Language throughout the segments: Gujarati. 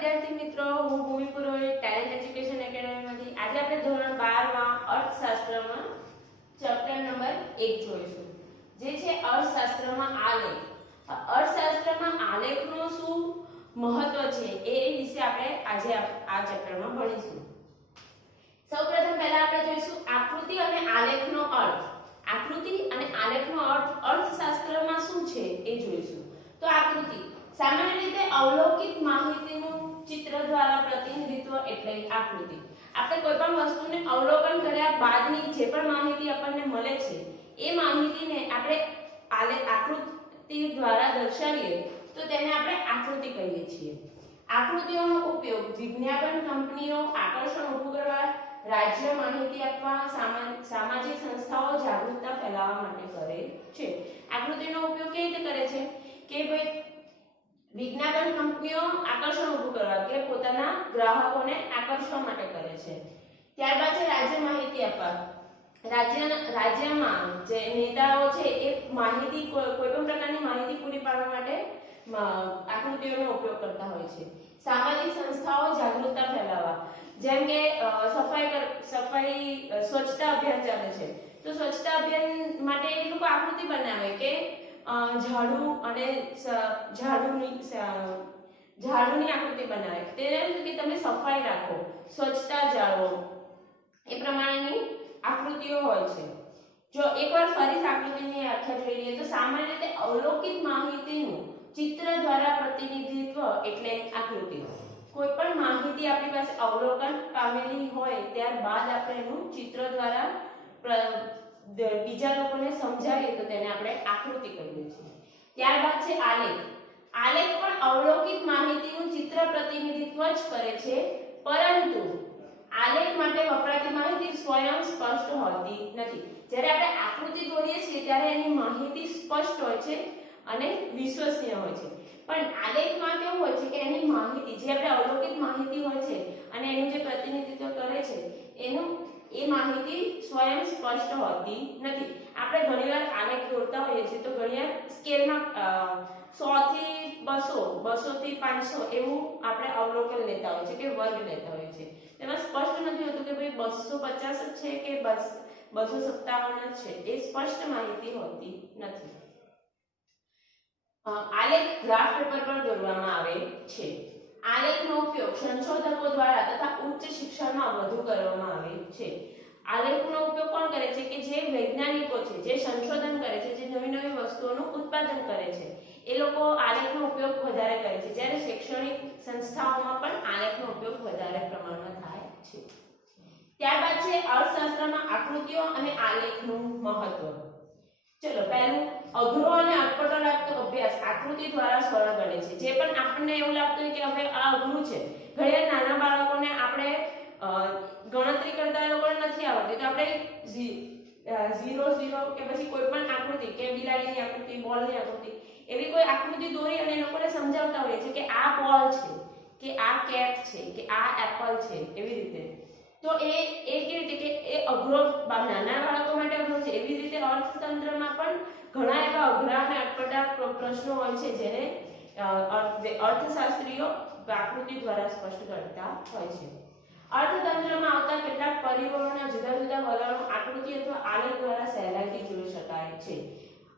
વિદ્યાર્થી મિત્રો, હું ભૂમિ પુરોહિત ટેલેન્ટ એજ્યુકેશન એકેડમીમાંથી આજે આપણે ધોરણ 12 માં અર્થશાસ્ત્રમાં ચેપ્ટર નંબર 1 જોઈશું, જે છે અર્થશાસ્ત્રમાં આલેખ. અર્થશાસ્ત્રમાં આલેખનો શું મહત્વ છે એ વિશે આપણે આજે આ ચેપ્ટરમાં ભણીશું. સૌપ્રથમ પહેલા આપણે જોઈશું આકૃતિ અને આલેખનો અર્થ. આકૃતિ અને આલેખનો અર્થ અર્થશાસ્ત્રમાં શું છે એ જોઈશું. તો આકૃતિ સામાન્ય રીતે અવલોકિત માહિતીનું ચિત્ર દ્વારા પ્રતિનિધિત્વ એટલે આકૃતિ. આપણે કોઈ પણ વસ્તુને અવલોકન કર્યા બાદની જે પણ માહિતી આપણને મળે છે એ માહિતીને આપણે આકૃતિ દ્વારા દર્શાવીએ તો તેને આપણે આકૃતિ કહીએ છીએ. આકૃતિઓનો ઉપયોગ વિજ્ઞાપન કંપનીઓ આકર્ષણ ઊભું કરવા, રાજ્ય માહિતી આપવા, સામાજિક સંસ્થાઓ જાગૃતતા ફેલાવવા માટે કરે છે. આકૃતિનો ઉપયોગ કેવી રીતે કરે છે કે ભાઈ વિજ્ઞાપન કંપનીઓ આકર્ષણ ઊભું કરવા કે પોતાના ગ્રાહકોને આકર્ષવા માટે કરે છે. ત્યારબાદ છે રાજ્ય માહિતી આપવા. રાજ્યમાં જે નેતાઓ છે એ માહિતી કોઈ પણ પ્રકારની માહિતી પૂરી પાડવા માટે આકૃતિઓનો ઉપયોગ કરતા હોય છે. સામાજિક સંસ્થાઓ જાગૃતતા ફેલાવવા, જેમ કે સ્વચ્છતા અભિયાન ચાલે છે તો સ્વચ્છતા અભિયાન માટે એ લોકો આકૃતિ બનાવે કે ઝાડુ અને ઝાડુની આકૃતિ બનાવે, તેને કે તમે સફાઈ રાખો, સ્વચ્છતા જાળવો, એ પ્રમાણેની આકૃતિઓ હોય છે. જો એકવાર ફરી આકૃતિની વ્યાખ્યા જોઈ લઈએ તો સામાન્ય રીતે અવલોકિત માહિતીનું ચિત્ર દ્વારા પ્રતિનિધિત્વ એટલે આકૃતિ. કોઈ પણ માહિતી આપણી પાસે અવલોકન પામેલી હોય ત્યારબાદ આપણે એનું ચિત્ર દ્વારા બીજા લોકોને સમજાવીએ તો તેને આપણે આકૃતિ કહીએ છીએ. ત્યારબાદ છે આલેખ. આલેખ પણ અવલોકિત માહિતીનું ચિત્ર પ્રતિનિધિત્વ જ કરે છે, પરંતુ આલેખ માટે વપરાતી માહિતી સ્વયં સ્પષ્ટ હોતી નથી. જ્યારે આપણે આકૃતિ દોરીએ છીએ ત્યારે એની માહિતી સ્પષ્ટ હોય છે અને વિશ્વસનીય હોય છે, પણ આલેખમાં કેવું હોય છે કે એની માહિતી જે આપણે અવલોકિત માહિતી હોય છે અને એનું જે પ્રતિનિધિત્વ કરે છે એ માહિતી સ્વયં સ્પષ્ટ હોતી નથી. આપણે ઘણીવાર આલેખ દોરતા હોઈએ છીએ તો ઘણીવાર સ્કેલમાં 100 થી 200, 200 થી 500 એવું આપણે અવલોકન લેતા હોઈએ છીએ કે વર્ગ લેતા હોઈએ છીએ. તેમાં સ્પષ્ટ નથી હોતું કે ભાઈ 250 જ છે કે 257 જ છે, એ સ્પષ્ટ માહિતી હોતી નથી. આલેખ ગ્રાફ પેપર પર દોરવામાં આવે છે. આલેખનો ઉપયોગ સંશોધકો દ્વારા તથા ઉચ્ચ શિક્ષણમાં વધુ કરવામાં આવે છે. આલેખનો ઉપયોગ કોણ કરે છે કે જે વૈજ્ઞાનિકો છે, જે સંશોધન કરે છે, જે નવી નવી વસ્તુઓનું ઉત્પાદન કરે છે, એ લોકો આલેખનો ઉપયોગ વધારે કરે છે. જ્યારે શૈક્ષણિક સંસ્થાઓમાં પણ આલેખનો ઉપયોગ વધારે પ્રમાણમાં થાય છે. ત્યારબાદ છે અર્થશાસ્ત્રમાં આકૃતિઓ અને આલેખનું મહત્વ. ચલો, પહેલું અઘરો અને અટપટો લાગતો અભ્યાસ આકૃતિ દ્વારા સરળ બને છે. જે પણ આપણને એવું લાગતું હોય કે હવે આ અઘરું છે, ઘણા નાના બાળકોને આપણે ગણતરી કરતા એ લોકોને નથી આવડતી તો આપણે 0 0 કે પછી કોઈ પણ આકૃતિ કે બિલાડીની આકૃતિ, બોલની આકૃતિ, એવી કોઈ આકૃતિ દોરી અને એ લોકોને સમજાવતા હોઈએ છે કે આ બોલ છે, કે આ કેટ છે, કે આ એપલ છે, એવી રીતે. તો એ કેવી રીતે કે એ અઘરો નાના બાળકો માટે અઘરો છે, એવી રીતે અર્થતંત્રમાં પણ ઘણા એવા અઘરા અને અટપટા પ્રશ્નો હોય છે જેને અર્થશાસ્ત્રીઓ આકૃતિ દ્વારા સ્પષ્ટ કરતા હોય છે. અર્થતંત્રમાં આવતા કેટલાક પરિબળોના જુદા જુદા વલણો આકૃતિ અથવા આલેખ દ્વારા સહેલાઈથી જોઈ શકાય છે.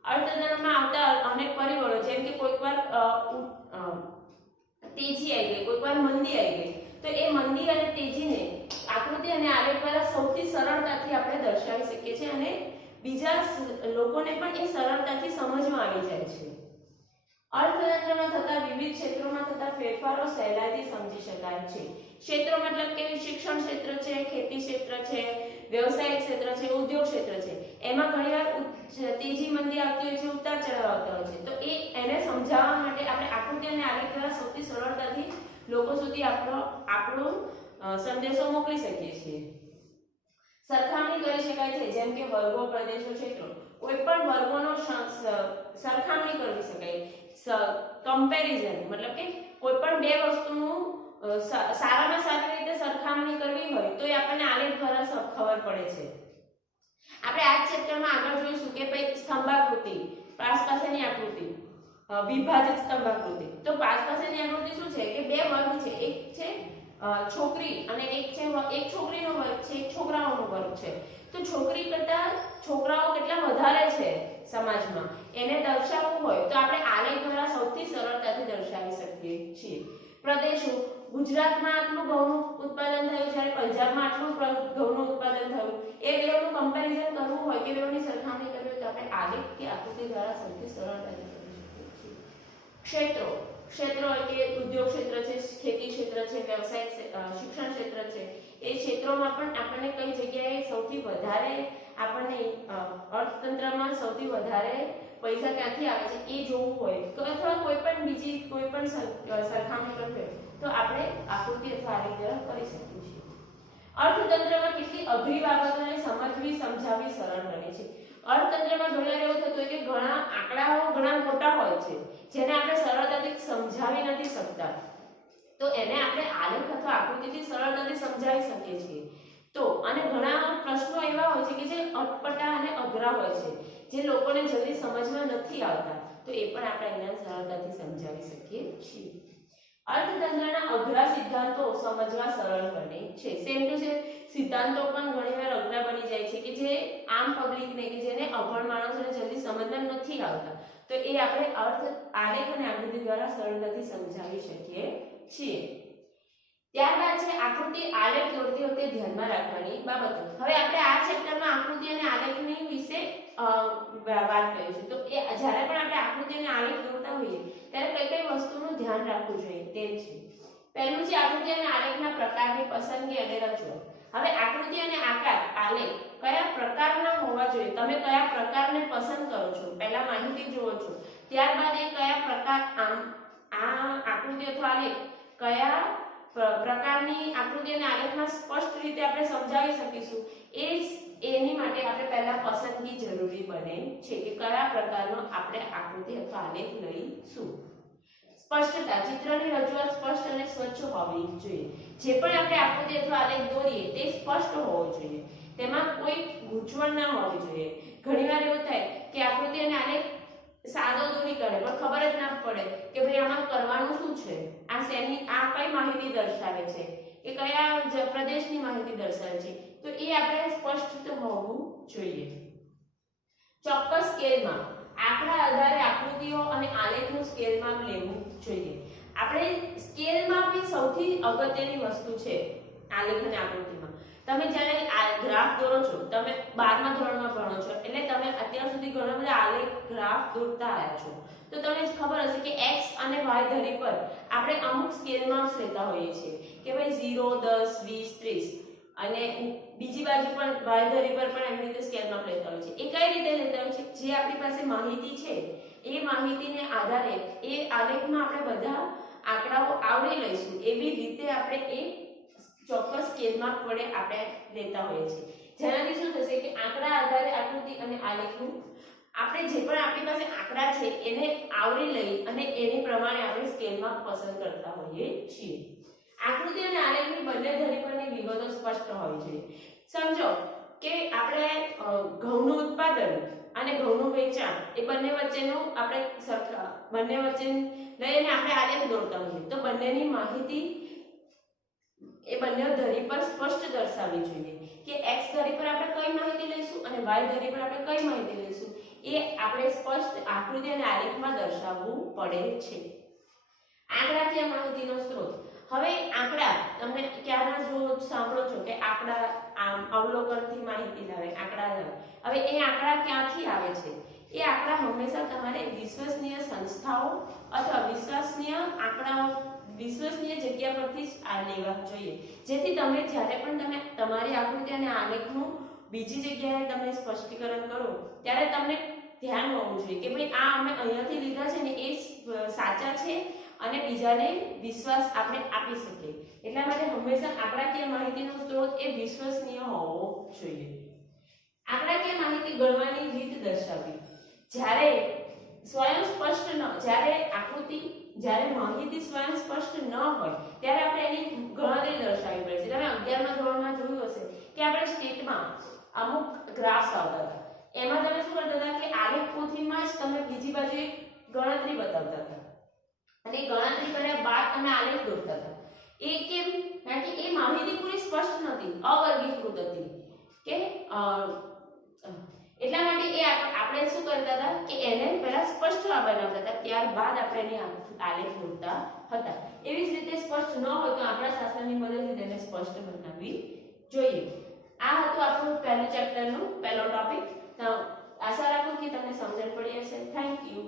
અર્થતંત્રમાં આવતા અનેક પરિબળો, જેમ કે કોઈકવાર તેજી આવી ગઈ, કોઈકવાર મંદી આવી ગઈ, તો એ મંદી અને તેજીને આકૃતિ અને આલેખ દ્વારા સૌથી સરળતાથી આપણે દર્શાવી શકીએ છીએ અને બીજા લોકોને પણ એ સરળતાથી સમજમાં આવી જાય છે. અર્થતંત્રમાં થતા વિવિધ ક્ષેત્રોમાં થતા ફેરફારો સહેલાઈથી સમજી શકાય છે. ક્ષેત્રો મતલબ કે શિક્ષણ ક્ષેત્ર છે, ખેતી ક્ષેત્ર છે, વ્યવસાયિક ક્ષેત્ર છે, ઉદ્યોગ ક્ષેત્ર છે, એમાં ઘણીવાર તેજી મંદી આવતી હોય છે, ઉતાર ચઢાવ આવતા હોય છે. તો એને સમજાવવા માટે આપણે આકૃતિ અને આલેખ દ્વારા સૌથી સરળતાથી લોકો સુધી આપણો સંદેશો મોકલી શકીએ છીએ. સરખામણી કરી શકાય છે, જેમ કે વર્ગો, પ્રદેશો, ક્ષેત્રો, કોઈ પણ વર્ગોનો સરખામણી કરી શકાય. કમ્પેરિઝન મતલબ કે કોઈ પણ બે વસ્તુનું સારામાં સારી રીતે સરખામણી કરવી હોય તો એ આપણને આલેખ દ્વારા ખબર પડે છે. આપણે આ ચેપ્ટરમાં આગળ જોઈશું કે ભાઈ સ્તંભાકૃતિ, આસપાસની આકૃતિ, વિભાજિત સ્તંભાકૃતિ. તો 5 પાસેની આકૃતિ શું છે કે બે વર્ગ છે, એક છે છોકરી અને એક છે એક છોકરીનો વર્ગ છે, એક છોકરાઓનો વર્ગ છે. તો છોકરી કરતા છોકરાઓ કેટલા વધારે છે સમાજમાં એને દર્શાવવું હોય તો આપણે આલેખ દ્વારા સૌથી સરળતાથી દર્શાવી શકીએ છીએ. પ્રદેશો, ગુજરાતમાં આટલું ઘઉંનું ઉત્પાદન થયું જ્યારે પંજાબમાં આટલું ઘઉંનું ઉત્પાદન થયું, એ બેવનું કમ્પેરિઝન કરવું હોય કે બેવની સરખામણી કરવી હોય તો આપણે આલેખ કે આકૃતિ દ્વારા સૌથી સરળતાથી કરી શકીએ છીએ. ક્ષેત્રો, ક્ષેત્રો કે ઉદ્યોગ ક્ષેત્ર છે, ખેતી ક્ષેત્ર છે, વ્યવસાય શિક્ષણ ક્ષેત્ર છે, એ ક્ષેત્રોમાં પણ આપણને કઈ જગ્યાએ સૌથી વધારે આપણને અર્થતંત્રમાં સૌથી વધારે પૈસા ક્યાંથી આવે છે એ જોવું હોય અથવા કોઈ પણ બીજી કોઈ પણ સરખામણી કરવી હોય તો આપણે આકૃતિ અથવા આલેખ દ્વારા કરી શકીએ છીએ. અર્થતંત્રમાં કેટલી અઘરી બાબતોને સમજવી સમજાવવી સરળ બને છે. અર્થતંત્રમાં ઘણા એવું થતું હોય કે ઘણા આંકડાઓ ઘણા મોટા હોય છે જેને આપણે સરળતાથી સમજાવી નથી શકતા, તો એને આપણે આલેખ અથવા આકૃતિથી સરળતાથી સમજાવી શકીએ છીએ. તો અને ઘણા પ્રશ્નો એવા હોય છે કે જે અટપટા અને અઘરા હોય છે જે લોકોને જલ્દી સમજમાં નથી આવતા, તો એ પણ આપણે અહીંયા સરળતાથી સમજાવી શકીએ છીએ. અર્થતંત્રના અઘરા સિદ્ધાંતો સમજવા સરળ બને છે. સેમ ટુ સેમ સિદ્ધાંતો પણ ઘણીવાર અઘરા બની જાય છે કે જે આમ પબ્લિકને કે જેને અભણ માણસોને જલ્દી સમજમાં નથી આવતા, તો એ આપણે આલેખ અને આકૃતિ દ્વારા સરળતાથી સમજાવી શકીએ છીએ. ત્યારબાદ છે આકૃતિ આલેખ દોરતી વખતે ધ્યાનમાં રાખવાની બાબતો. હવે આપણે આ ચેપ્ટરમાં આકૃતિ અને આલેખની વિશે વાત કરીશું. તો એ જ્યારે પણ આપણે આકૃતિ અને આલેખ દોરતા હોઈએ ત્યારે કઈ કઈ વસ્તુનું ધ્યાન રાખવું જોઈએ તે છે. પહેલું છે આકૃતિ અને આલેખના પ્રકારની પસંદગી અને રજૂઆત. હવે આકૃતિ અને આલેખ કયા પ્રકારના હોવા જોઈએ, તમે કયા પ્રકારને પસંદ કરો છો, પહેલા માહિતી જુઓ છો, ત્યારબાદ એ કયા પ્રકાર આ આકૃતિ અથવા આલેખ કયા પ્રકારની આકૃતિ અને આલેખમાં સ્પષ્ટ રીતે આપણે સમજાવી શકીશું એની માટે આપણે પહેલા પસંદગી જરૂરી બને છે કે કયા પ્રકારનો આપણે આકૃતિ અથવા આલેખ લઈશું. સ્પષ્ટતા, ચિત્રની રજૂઆત સ્પષ્ટ અને સ્વચ્છ હોવી જોઈએ. જે પણ આપણે આકૃતિ અથવા આલેખ દોરીએ તે સ્પષ્ટ હોવો જોઈએ, તેમાં કોઈ ગૂંચવણ ના હોવી જોઈએ. ઘણીવાર એવું થાય કે આકૃતિ અને આલેખ સાદો દોરી કરે પણ ખબર જ ના પડે કે ભાઈ આમાં કરવાનું શું છે, આ કઈ માહિતી દર્શાવે છે કે કયા પ્રદેશની માહિતી દર્શાવે છે, તો એ આપણે સ્પષ્ટ હોવું જોઈએ. ચોક્કસ સ્કેલમાં આંકડા આધારે આકૃતિઓ અને આલેખનું સ્કેલમાં લેવું જોઈએ. આપણે સ્કેલમાં બી સૌથી અગત્યની વસ્તુ છે આલેખ અને આકૃતિમાં. તમે જ્યારે ગ્રાફ દોરો છો, તમે 12મા ધોરણમાં ભણો છો એટલે તમે અત્યાર સુધી ઘણા બધા આલેખ ગ્રાફ દોરતા આવ્યા છો, તો તમને ખબર હશે કે x અને y ધરી પર આપણે અમુક સ્કેલમાં લેતા હોઈએ છીએ કે ભાઈ 0 10 20 30 અને બીજી બાજુ પણ y ધરી પર પણ એવી રીતે સ્કેલમાં લેતા હોય છે. એ કઈ રીતે લેતા હોય છે, જે આપણી પાસે માહિતી છે એ માહિતીને આધારે એ આલેખમાં આપણે બધા આંકડાઓ આવરી લઈશું એવી રીતે આપણે એ ચોક્કસ સ્કેલમાં વડે આપણે લેતા હોઈએ છીએ. જેનાથી શું થશે કે આંકડા આધારે આકૃતિ અને આલેખનું આપણે જે પણ આપણી પાસે આંકડા છે એને આવરી લઈ અને એની પ્રમાણે આપણે સ્કેલમાં પસંદ કરતા હોઈએ છીએ. આકૃતિ અને આલેખની બંને ધરી પરની વિગતો સ્પષ્ટ હોવી જોઈએ. સમજો કે આપણે ઘઉંનું ઉત્પાદન અને ઘઉંનું વેચાણ એ બંને વચ્ચેનું આપણે બંને વચ્ચે લઈને આપણે આલેખ દોરતા હોઈએ તો બંનેની માહિતી એ બંને ધરી પર સ્પષ્ટ દર્શાવવી જોઈએ કે x ધરી પર આપણે કઈ માહિતી લઈશું અને y ધરી પર આપણે કઈ માહિતી લઈશું એ આપણે સ્પષ્ટ આકૃતિ અને આલેખમાં દર્શાવવું પડે છે. આંકડાકીય માહિતીનો સ્ત્રોત. હવે આંકડા તમને ક્યારના જો સાંભળો છો કે આંકડા અવલોકનથી માહિતી લાવે, આંકડા લાવે. હવે એ આંકડા ક્યાંથી આવે છે? એ આંકડા હંમેશા તમારે વિશ્વસનીય સંસ્થાઓ અથવા વિશ્વસનીય જગ્યા પરથી જ લેવા જોઈએ, જેથી તમે જ્યારે પણ તમે તમારી આકૃતિ અને આલેખનું બીજી જગ્યાએ તમે સ્પષ્ટીકરણ કરો ત્યારે તમને ધ્યાન હોવું જોઈએ કે ભાઈ આ અમે અહીંયાથી લીધા છે ને એ સાચા છે અને બીજાને વિશ્વાસ આપણે આપી શકીએ. એટલા માટે હંમેશા આંકડાકીય માહિતીનો સ્ત્રોત એ વિશ્વસનીય હોવો જોઈએ. આંકડાકીય માહિતી ગણવાની રીત દર્શાવવી. જ્યારે માહિતી સ્વયં સ્પષ્ટ ન હોય ત્યારે આપણે એની ગણતરી દર્શાવવી પડે છે. તમે 11મા ધોરણમાં જોયું હશે કે આપણે સ્ટેટમાં અમુક ગ્રાફ્સ આવતા હતા, એમાં તમે શું કરતા હતા કે આલેખ પોથીમાં જ તમે બીજી બાજુ એક ગણતરી બતાવતા હતા અને ગણતરી કર્યા બાદ તમે આલેખ દોરતા હતા. એ કેમ? કારણ કે એ માહિતી પૂરી સ્પષ્ટ નથી, અવર્ગીકૃત હતી કે એટલા માટે એ આપણે શું કરતા હતા કે એને પહેલા સ્પષ્ટ બનાવતા હતા, ત્યારબાદ આપણે એને આલેખ દોરતા હતા. એવી જ રીતે સ્પષ્ટ ન હોય તો આપણા શાસ્ત્રની મદદથી તેને સ્પષ્ટ બનાવવી જોઈએ. આ હતું આપણું પહેલું ચેપ્ટરનું પહેલો ટોપિક. આશા રાખું કે તમને સમજણ પડી હશે. Thank you.